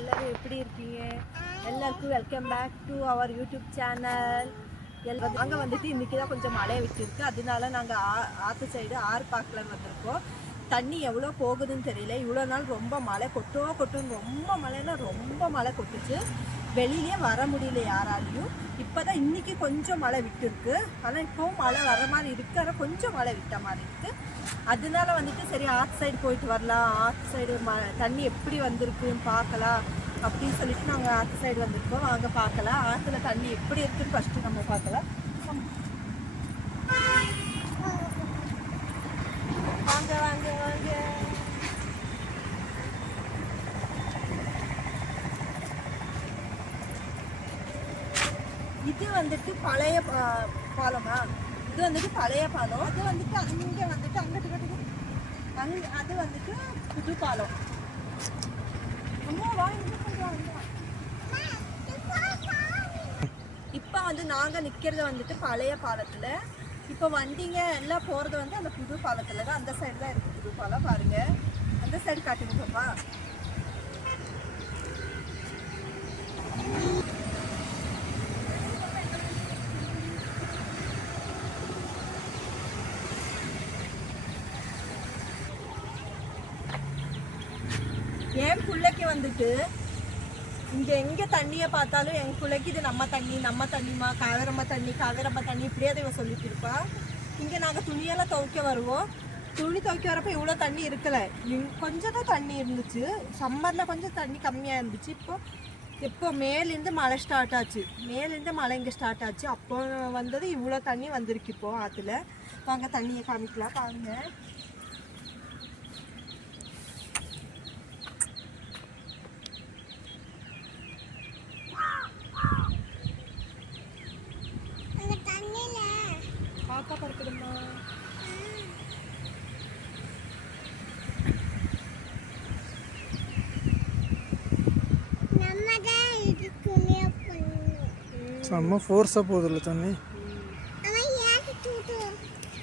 எல்லோரும் எப்படி இருக்கீங்க? எல்லாருக்கும் welcome back to our YouTube channel எல்லாம் நாங்கள் வந்துட்டு இன்றைக்கி தான் கொஞ்சம் மழையை விட்டுருக்கு. அதனால நாங்கள் ஆ ஆற்று சைடு ஆறு பார்க்கலன்னு வந்திருக்கோம். தண்ணி எவ்வளோ போகுதுன்னு தெரியல. இவ்வளோ நாள் ரொம்ப மழை கொட்டோ கொட்டுன்னு ரொம்ப மழைன்னா ரொம்ப மழை கொட்டுச்சு. வெளியிலே வர முடியல யாராலையும். இப்போ தான் இன்றைக்கி கொஞ்சம் மழை விட்டுருக்கு. ஆனால் இப்போவும் மழை வர மாதிரி இருக்குது ஆனால் கொஞ்சம் மழை விட்ட மாதிரி இருக்குது அதனால வந்துட்டு சரி ஆற்று சைடு போயிட்டு வரலாம். ஆற்று சைடு ம தண்ணி எப்படி வந்திருக்குன்னு பார்க்கலாம். அப்படின்னு சொல்லிட்டு நாங்கள் ஆற்று சைடு வந்திருக்கோம். வாங்க பார்க்கலாம். ஆற்றுல தண்ணி எப்படி இருக்குன்னு ஃபஸ்ட்டு நம்ம பார்க்கலாம். வாங்க வாங்க வாங்க. இது வந்துட்டு பழைய பா- பாலமா இது வந்துட்டு பழைய பாலம். அது வந்துட்டு அங்கே வந்துட்டு அங்கிட்டு கட்டுது அங்க அது வந்துட்டு புது பாலம். அம்மாவா இப்போ வந்து நாங்கள் நிற்கிறது வந்துட்டு பழைய பாலத்தில். இப்போ வண்டிங்க எல்லாம் போகிறது வந்து அந்த புது பாலத்தில் தான். அந்த சைடு தான் இருக்குது புது பாலம். பாருங்கள் அந்த சைடு காட்டுங்க பாப்பா என் பிள்ளைக்கு வந்துட்டு இங்கே எங்கே தண்ணியை பார்த்தாலும் என் பிள்ளைக்கு இது நம்ம தண்ணி நம்ம தண்ணிமா காவேரம்மா தண்ணி காவேரம்மா தண்ணி இப்படியே இவ சொல்லிட்டு இருப்பா. நாங்கள் துணியெல்லாம் துவைக்க வருவோம். துணி துவைக்க வரப்போ இவ்வளோ தண்ணி இருக்கலை. கொஞ்சம் தான் தண்ணி இருந்துச்சு. சம்மரில் கொஞ்சம் தண்ணி கம்மியாக இருந்துச்சு. இப்போ இப்போ மேலேருந்து மழை ஸ்டார்ட் ஆச்சு. மேலேருந்து மழை இங்கே ஸ்டார்ட் ஆச்சு. அப்போ வந்தது இவ்வளோ தண்ணி வந்திருக்கு இப்போ ஆற்றுல வாங்க தண்ணியை காமிக்கலாம். பாருங்கள் பாப்பா பறக்குதுமா செம்ம ஃபோர்ஸாக போகுதுல்ல தண்ணி.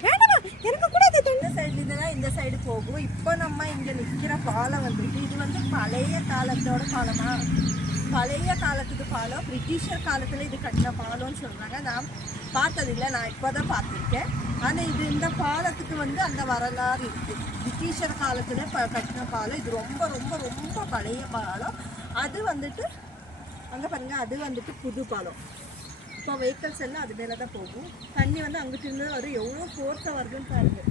வேண்டாமா எனக்கு கூட இது இந்த சைடு இதெல்லாம் இந்த சைடு போகும். இப்போ நம்ம இங்க நிக்கிற பாலம் வந்துட்டு இது வந்து பழைய காலத்தோட பாலமா? பழைய காலத்துக்கு பாலம் பிரிட்டிஷர் காலத்தில் இது கட்டின பாலம்னு சொல்கிறாங்க நான் பார்த்ததில்லை நான் இப்போ தான் பார்த்துருக்கேன். ஆனால் இது இந்த பாலத்துக்கு வந்து அந்த வரலாறு இருக்குது பிரிட்டிஷர் காலத்தில் ப- கட்டின பாலம் இது ரொம்ப ரொம்ப ரொம்ப பழைய பாலம் அது வந்துட்டு அங்கே பாருங்கள் அது வந்துட்டு புது பாலம் இப்போ வெஹிக்கல்ஸ் எல்லாம் அது மேலே தான் போகும். தண்ணி வந்து அங்கிட்டு இருந்து வரும். எவ்வளோ ஃபோர்ஸாக வருதுன்னு பாருங்கள்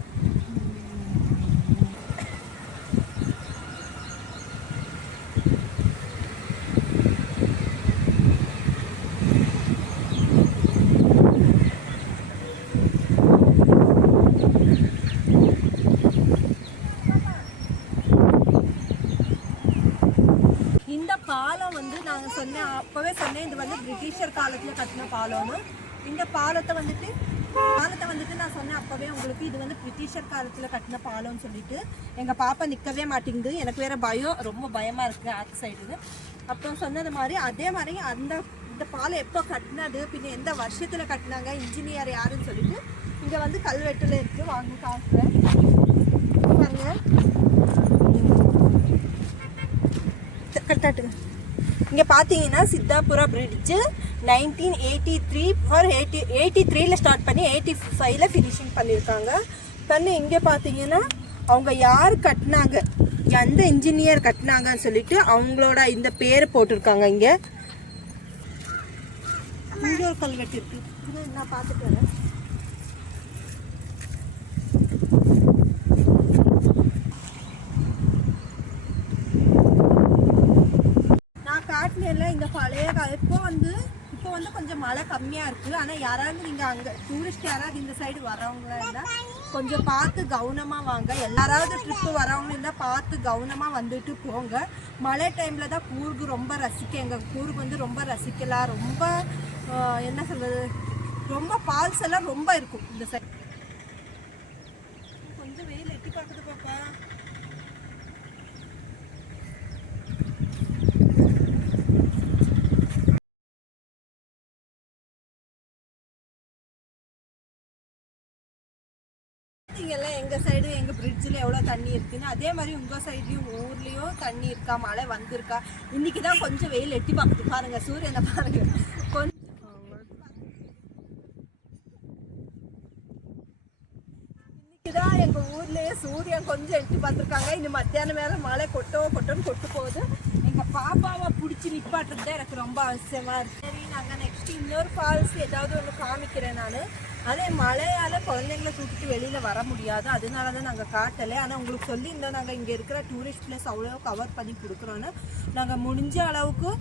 இந்த பாலம் வந்து நாங்கள் சொன்னேன் அப்போவே சொன்னேன் இது வந்து பிரிட்டிஷர் காலத்தில் கட்டின பாலம்னு. இந்த பாலத்தை வந்துட்டு பாலத்தை வந்துட்டு நான் சொன்னேன் அப்போவே உங்களுக்கு இது வந்து பிரிட்டிஷர் காலத்தில் கட்டின பாலம்னு சொல்லிட்டு. எங்கள் பாப்பா நிற்கவே மாட்டேங்குது. எனக்கு வேறு பயம் ரொம்ப பயமாக இருக்குது ஆத்து சைடு அப்போ சொன்னது மாதிரி அதே மாதிரி அந்த இந்த பாலம் எப்போ கட்டினது பின்ன எந்த வருஷத்தில் கட்டினாங்க இன்ஜினியர் யாருன்னு சொல்லிட்டு இங்கே வந்து கல்வெட்டில் இருக்குது வாங்க காட்டுறேன். பாருங்க. கரெக்டாட்டுங்க இங்கே பார்த்தீங்கன்னா Siddapura bridge nineteen eighty three for eighty eighty த்ரீல ஸ்டார்ட் பண்ணி எயிட்டி ஃபைவ்ல ஃபினிஷிங் பண்ணியிருக்காங்க பண்ணி இங்கே பார்த்தீங்கன்னா அவங்க யார் கட்டினாங்க? எந்த இன்ஜினியர் கட்டினாங்கன்னு சொல்லிட்டு அவங்களோட இந்த பேர் போட்டிருக்காங்க இங்கே. இங்கே ஒரு கல்வெட்டு இருக்கு. நான் பார்த்துட்டு வரேன் நான் காட்டினேன்ல இப்போ வந்து இப்போ வந்து கொஞ்சம் மழை கம்மியாக இருக்குது ஆனால் யாராவது நீங்கள் அங்கே டூரிஸ்ட் யாராவது இந்த சைடு வரவங்களா இருந்தால் கொஞ்சம் பார்த்து கவனமாக வாங்க. எல்லாராவது ட்ரிப்பு வரவங்க இருந்தால் பார்த்து கவனமாக வந்துட்டு போங்க. மழை டைமில் தான் கூர்கு ரொம்ப ரசிக்க எங்கள் கூர்கு வந்து ரொம்ப ரசிக்கலாம் ரொம்ப என்ன சொல்கிறது ரொம்ப ஃபால்ஸ் எல்லாம் ரொம்ப இருக்கும் இந்த சைடு கொஞ்சம் வெயில் எட்டி பார்க்குது பாப்பா பார்த்தீங்கல்ல எங்கள் சைடு எங்கள் பிரிட்ஜில் எவ்வளோ தண்ணி இருக்குன்னு? அதே மாதிரி உங்கள் சைட்லேயும் ஊர்லேயும் தண்ணி இருக்கா? மழை வந்திருக்கா? இன்றைக்கி தான் கொஞ்சம் வெயில் எட்டி பார்க்குது. பாருங்க சூரியனை பாருங்க. கொஞ்சம் இன்னைக்குதான் எங்க ஊர்லயே சூரியன் கொஞ்சம் எட்டி பார்த்துருக்காங்க. இனி மத்தியானம் மேலே மழை கொட்டோ கொட்டோன்னு கொட்டு போகுது. எங்க பாப்பாவை பிடிச்சி நிப்பாட்டுறது தான் எனக்கு ரொம்ப அவசியமாக இருக்குது சரி நாங்கள் நெக்ஸ்ட் இன்னொரு ஃபால்ஸ் ஏதாவது ஒன்று காமிக்கிறேன் நான். அதே மழையால் குழந்தைங்களை தூக்கிட்டு வெளியில் வர முடியாது. அதனால தான் நாங்கள் காட்டலை. ஆனால் உங்களுக்கு சொல்லியிருந்தோம் நாங்கள் இங்கே இருக்கிற டூரிஸ்ட் பிளேஸ் அவ்வளோ கவர் பண்ணி கொடுக்குறோன்னு நாங்கள் முடிஞ்ச அளவுக்கு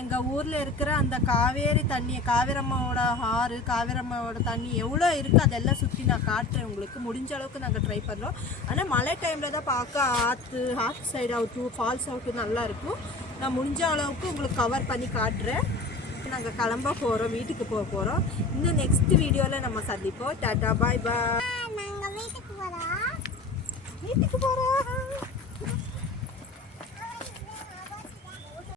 எங்கள் ஊரில் இருக்கிற அந்த காவேரி தண்ணியை காவேரம்மாவோட ஆறு காவேரம்மாவோட தண்ணி எவ்வளோ இருக்குது அதெல்லாம் சுற்றி நான் காட்டுறேன் உங்களுக்கு. முடிஞ்ச அளவுக்கு நாங்கள் ட்ரை பண்ணுறோம் ஆனால் மழை டைமில் தான் பார்க்க ஆற்று ஆற்று சைடு அவுட்டு ஃபால்ஸ் அவுட்டு நல்லா இருக்கும். நான் முடிஞ்ச அளவுக்கு உங்களுக்கு கவர் பண்ணி காட்டுறேன். நாங்கள் கிளம்ப போகிறோம் வீட்டுக்கு போக போகிறோம் இன்னும் நெக்ஸ்ட் வீடியோவில் நம்ம சந்திப்போம். டாட்டா பாய் பாய் வீட்டுக்கு வீட்டுக்கு போகிறோம்